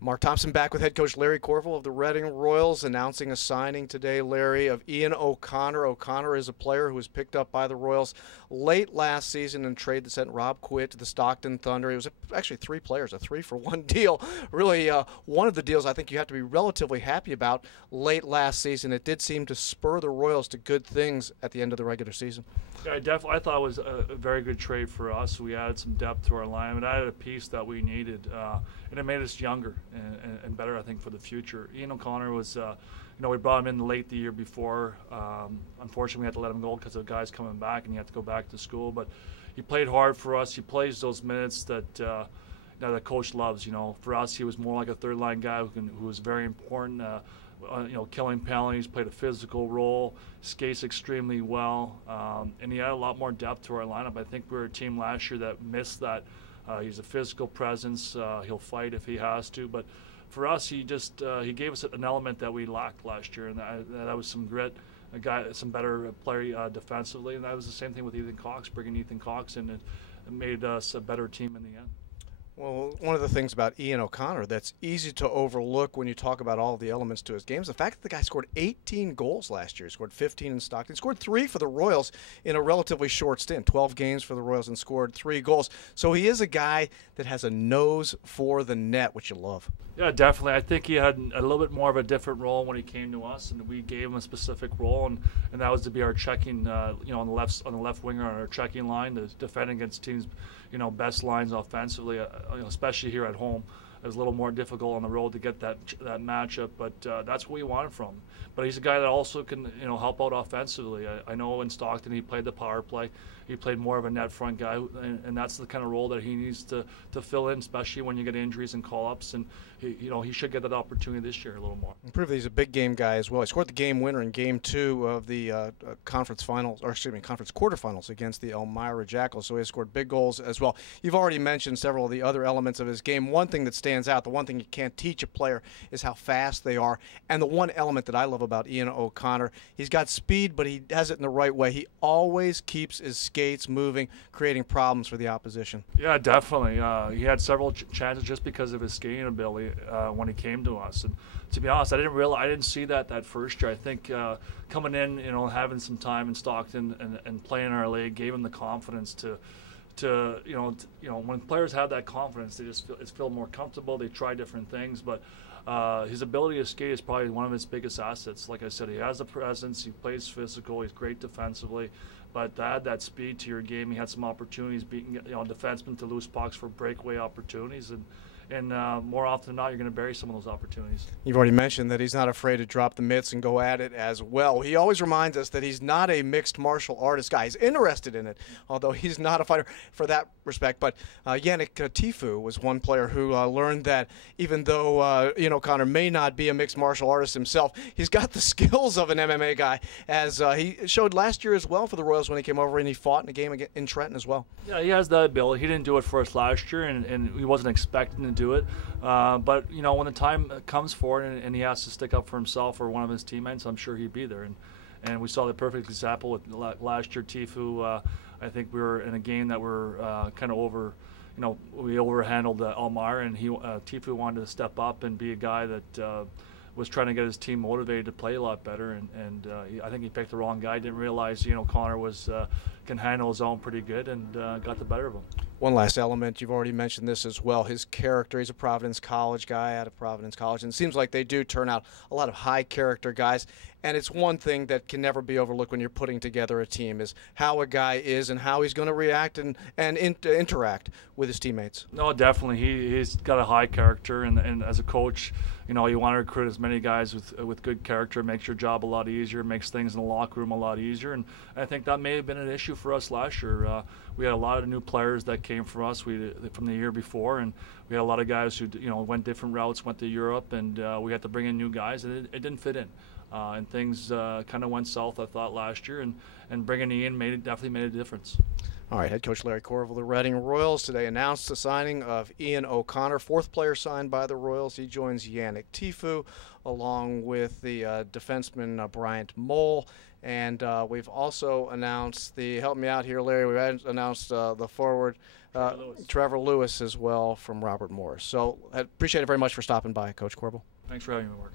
Mark Thompson back with head coach Larry Courville of the Reading Royals, announcing a signing today, Larry, of Ian O'Connor. O'Connor is a player who was picked up by the Royals late last season in a trade that sent Rob Quinn to the Stockton Thunder. It was actually three players, a 3-for-1 deal. Really one of the deals I think you have to be relatively happy about late last season. It did seem to spur the Royals to good things at the end of the regular season. Yeah, I thought it was a very good trade for us. We added some depth to our line. It added a piece that we needed, and it made us younger and better, I think, for the future. Ian O'Connor was, we brought him in late the year before. Unfortunately, we had to let him go because the guy's coming back and he had to go back to school. But he played hard for us. He plays those minutes that the coach loves. For us, he was more like a third-line guy who was very important. Killing penalties, played a physical role, skates extremely well, and he had a lot more depth to our lineup. I think we were a team last year that missed that. He's a physical presence. He'll fight if he has to, but for us, he gave us an element that we lacked last year, and that was some grit, some better player defensively, and that was the same thing with Ethan Cox. Bringing Ethan Cox in, it made us a better team in the end. Well, one of the things about Ian O'Connor that's easy to overlook when you talk about all the elements to his game is the fact that the guy scored 18 goals last year. He scored 15 in Stockton. He scored 3 for the Royals in a relatively short stint, 12 games for the Royals, and scored 3 goals. So he is a guy that has a nose for the net, which you love. Yeah, definitely. I think he had a little bit more of a different role when he came to us, and we gave him a specific role, and that was to be our checking, on the left winger on our checking line, to defend against teams, best lines offensively, especially here at home. It was a little more difficult on the road to get that matchup, but that's what we wanted from him. But he's a guy that also can help out offensively. I know in Stockton he played the power play. He played more of a net front guy, and that's the kind of role that he needs to fill in, especially when you get injuries and call-ups. And he should get that opportunity this year a little more. And prove that he's a big game guy as well. He scored the game winner in Game 2 of the conference quarterfinals against the Elmira Jackals. So he has scored big goals as well. You've already mentioned several of the other elements of his game. One thing that stands out, the one thing you can't teach a player, is how fast they are. And the one element that I love about Ian O'Connor, he's got speed, but he has it in the right way. He always keeps his skates moving, creating problems for the opposition. Yeah, definitely. He had several chances just because of his skating ability when he came to us. And to be honest, I didn't see that first year. I think coming in, having some time in Stockton and playing our league gave him the confidence to when players have that confidence, they just feel more comfortable. They try different things, but his ability to skate is probably one of his biggest assets. Like I said, he has the presence. He plays physical. He's great defensively, but to add that speed to your game, he had some opportunities beating defensemen to loose pucks for breakaway opportunities, and more often than not, you're going to bury some of those opportunities. You've already mentioned that he's not afraid to drop the mitts and go at it as well. He always reminds us that he's not a mixed martial artist guy. He's interested in it, although he's not a fighter for that respect. But Yannick Tifu was one player who learned that even though Ian O'Connor may not be a mixed martial artist himself, he's got the skills of an MMA guy, as he showed last year as well for the Royals when he came over and he fought in a game in Trenton as well. Yeah, he has that ability. He didn't do it for us last year, and he wasn't expecting to do it. But when the time comes for it and he has to stick up for himself or one of his teammates, I'm sure he'd be there. And we saw the perfect example with last year. Tifu, I think we were in a game that we're kind of over. We overhandled Elmira, and Tifu wanted to step up and be a guy that was trying to get his team motivated to play a lot better, and I think he picked the wrong guy. Didn't realize Connor can handle his own pretty good, and got the better of him. One last element, you've already mentioned this as well, his character. He's a Providence College guy out of Providence College, and it seems like they do turn out a lot of high character guys, and it's one thing that can never be overlooked when you're putting together a team is how a guy is and how he's going to react and interact with his teammates. No, definitely. He's got a high character, and as a coach, you want to recruit as many guys with good character. It makes your job a lot easier, makes things in the locker room a lot easier, and I think that may have been an issue for us last year. We had a lot of new players that came from us from the year before, and we had a lot of guys who went different routes, went to Europe, and we had to bring in new guys, and it didn't fit in. And things kind of went south, I thought, last year, and bringing Ian definitely made a difference. All right, head coach Larry Courville, the Reading Royals, today announced the signing of Ian O'Connor, fourth player signed by the Royals. He joins Yannick Tifu along with the defenseman Bryant Mole. And we've also announced help me out here, Larry, we've announced the forward Trevor Lewis as well from Robert Morris. So I appreciate it very much for stopping by, Coach Courville. Thanks for having me, Mark.